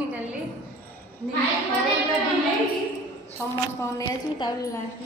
निकाली समस्त लास्ट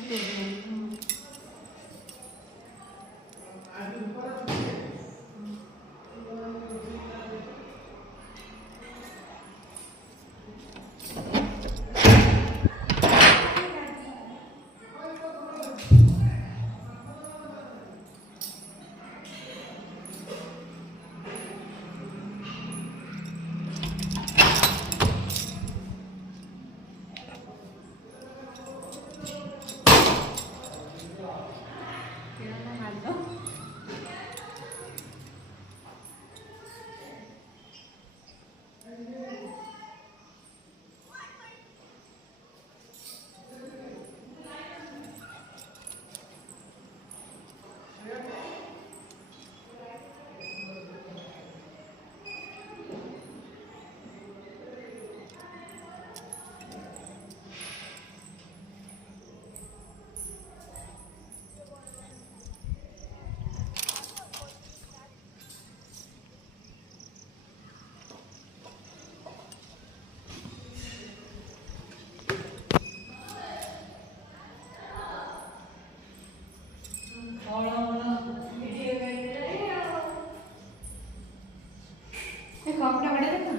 कपड़ा बड़ा देखा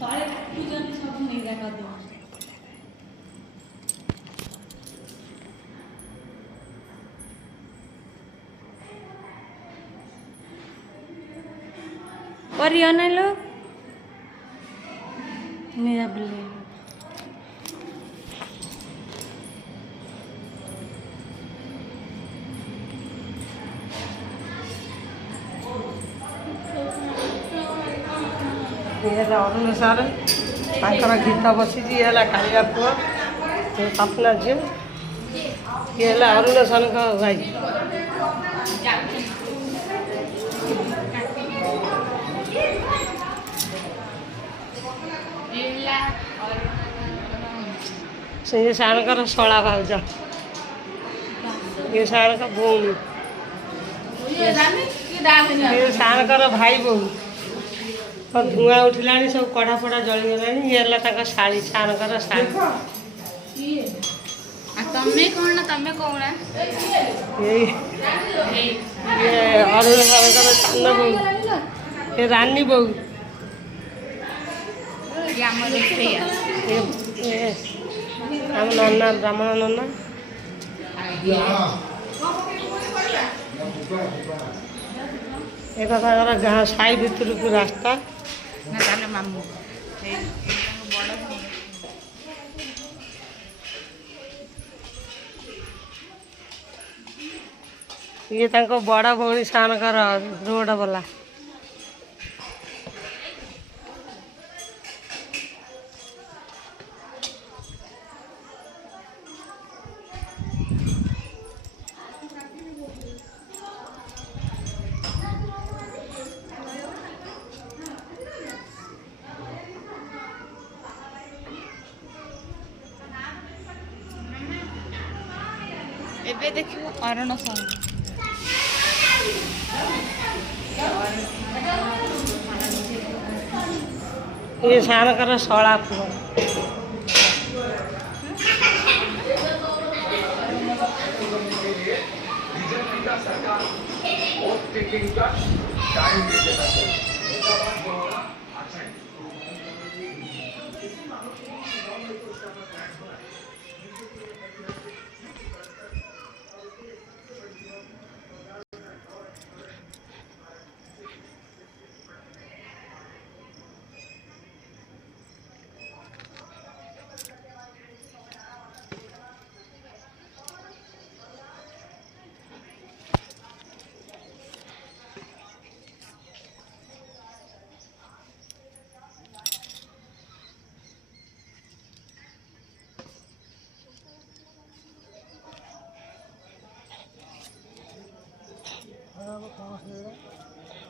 ताले पूजन सब नहीं देखा दो और ये ना लो मेरा बिल्ली अरुण सार गीता बसी कालिया पुआ सपना झील ये अरुण सार भाई से सार शला भाज ये सार का भौणी ये सार भाई बोहू और धुआं उठला सब कड़ा फड़ा जलीगला ये शाड़ी सार शाड़ी तमें कौन तमें कौन ये अरुण सार सान बहू ये रानी बहू आम नन्ना ब्राह्मण नन्ना এটা তার গাঁ সাই ভিতরকু রাস্তা না তাহলে মামু ये तांको बड़ा भौणी सानकर रोड वाला एबे देखियो अरुण सार ये सानकर शला पुआ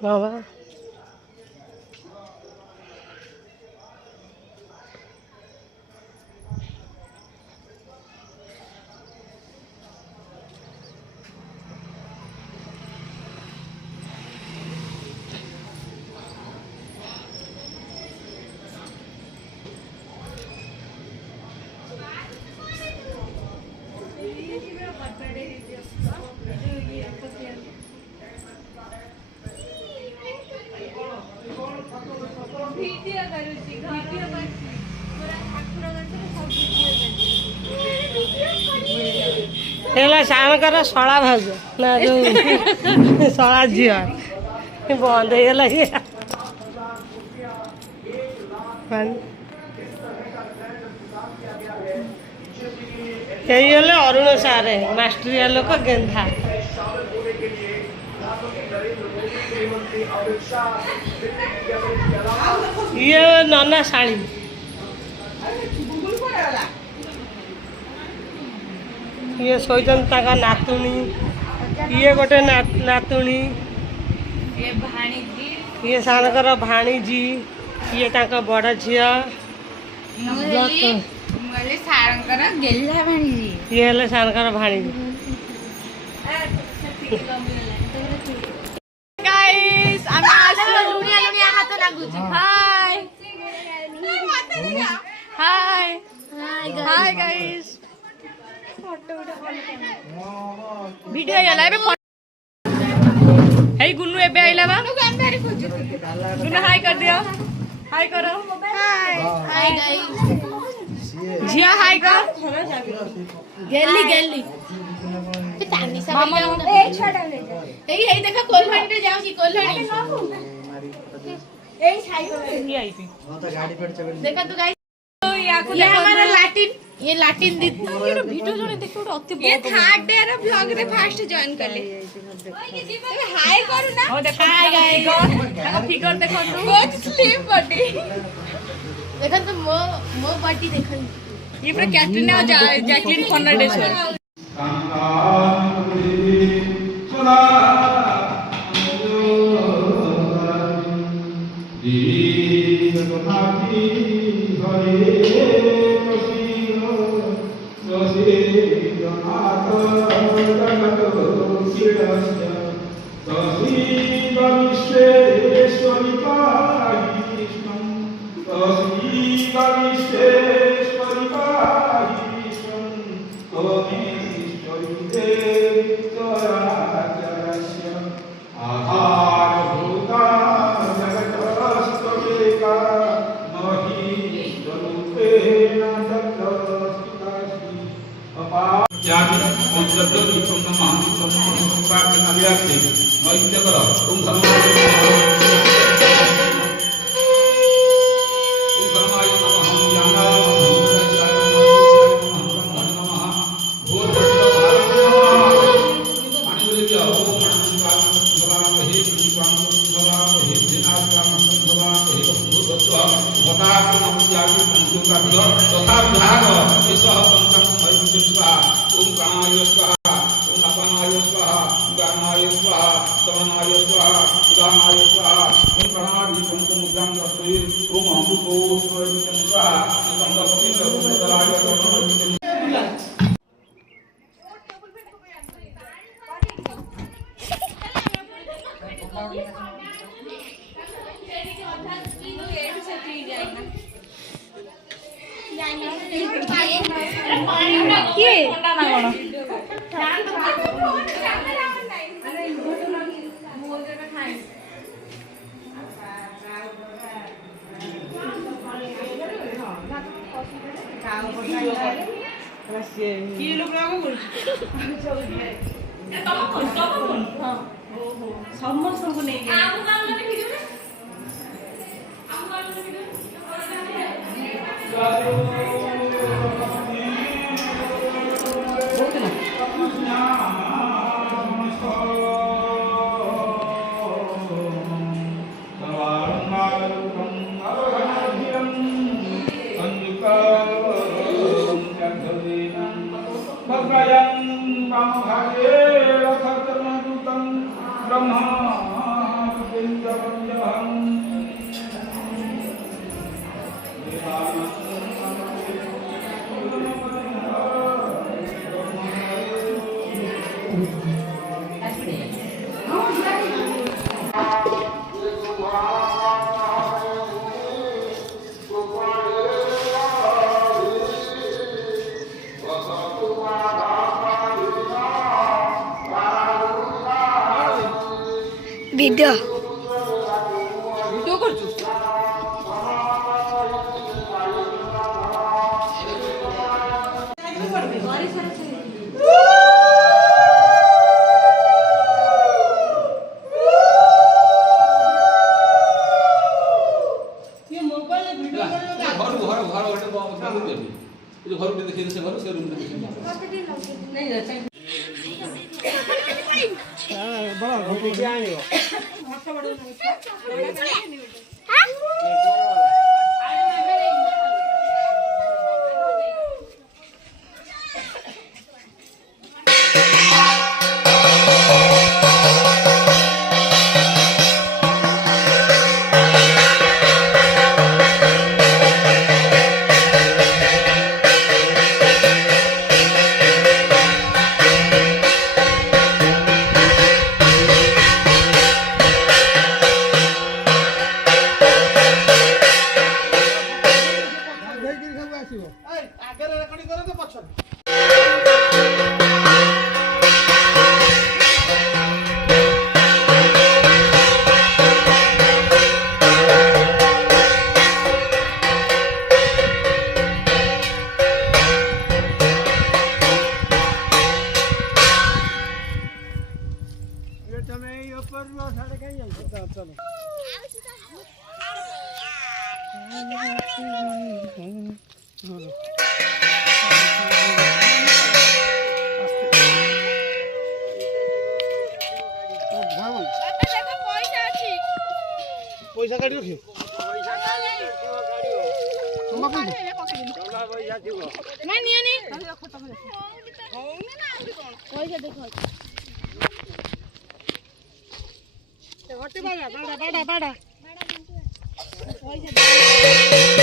बाबा ହେଲା ସାନଙ୍କର ଶଳା ଭାଉଜ ନା ଯୋଉ ଶଳା ଝିଅ ବନ୍ଦ ହେଇଗଲା ଇଏ ହେଇଗଲେ ଅରୁଣ ସାରେ ମାଷ୍ଟରିଆ ଲୋକ ଗେନ୍ଧା ଇଏ ନନା ଶାଳୀ ଇଏ ଶୋଇଛନ୍ତି ତାଙ୍କ ନାତୁଣୀ ଇଏ ଗୋଟେ ନାତୁଣୀ ଇଏ ସାନଙ୍କର ଭାଣିଜୀ ଇଏ ତାଙ୍କ ବଡ଼ ଝିଅ ଇଏ ହେଲେ ସାନଙ୍କର ଭାଣିଜୀ ভিডিও গেলা এবে হেই গুনু এবে আইলা বা গুনু হাই কর দিও হাই করো hi hi guys Jiya hi কর গেলি গেলি তানি সব এই ছড়া লে এই দেখা কোলহানি রে যাওছি কোলহানি এই ছাই করে নি আইপি গাড়ি পেট চবে দেখা তো गाइस ये हमारा लैटिन ये लैटिन दीदी ये वीडियो जोने देखो अति ये थर्ड डे रे व्लॉग रे फर्स्ट जॉइन कर ले हाय करू ना ओ देखो हाय गाइस देखो फिगर देखो बहुत स्लिम बॉडी देखो तो मो बॉडी देखो ये पूरा कैटरीना और जैकलिन फर्नांडिस है ସମସ୍ତଙ୍କୁ ନେଇକି ভিডিও ভিডিও করছো जो घर में देखिए से घर से रूम में देखिए नहीं जाते बड़ा घोटी क्या आनियो पैसा काढी रखियो ना निया नहीं रखो तब देखो होउनी ना आउरी कोन पैसा देखो हटे बाड़ा बाड़ा बाड़ा बाड़ा पैसा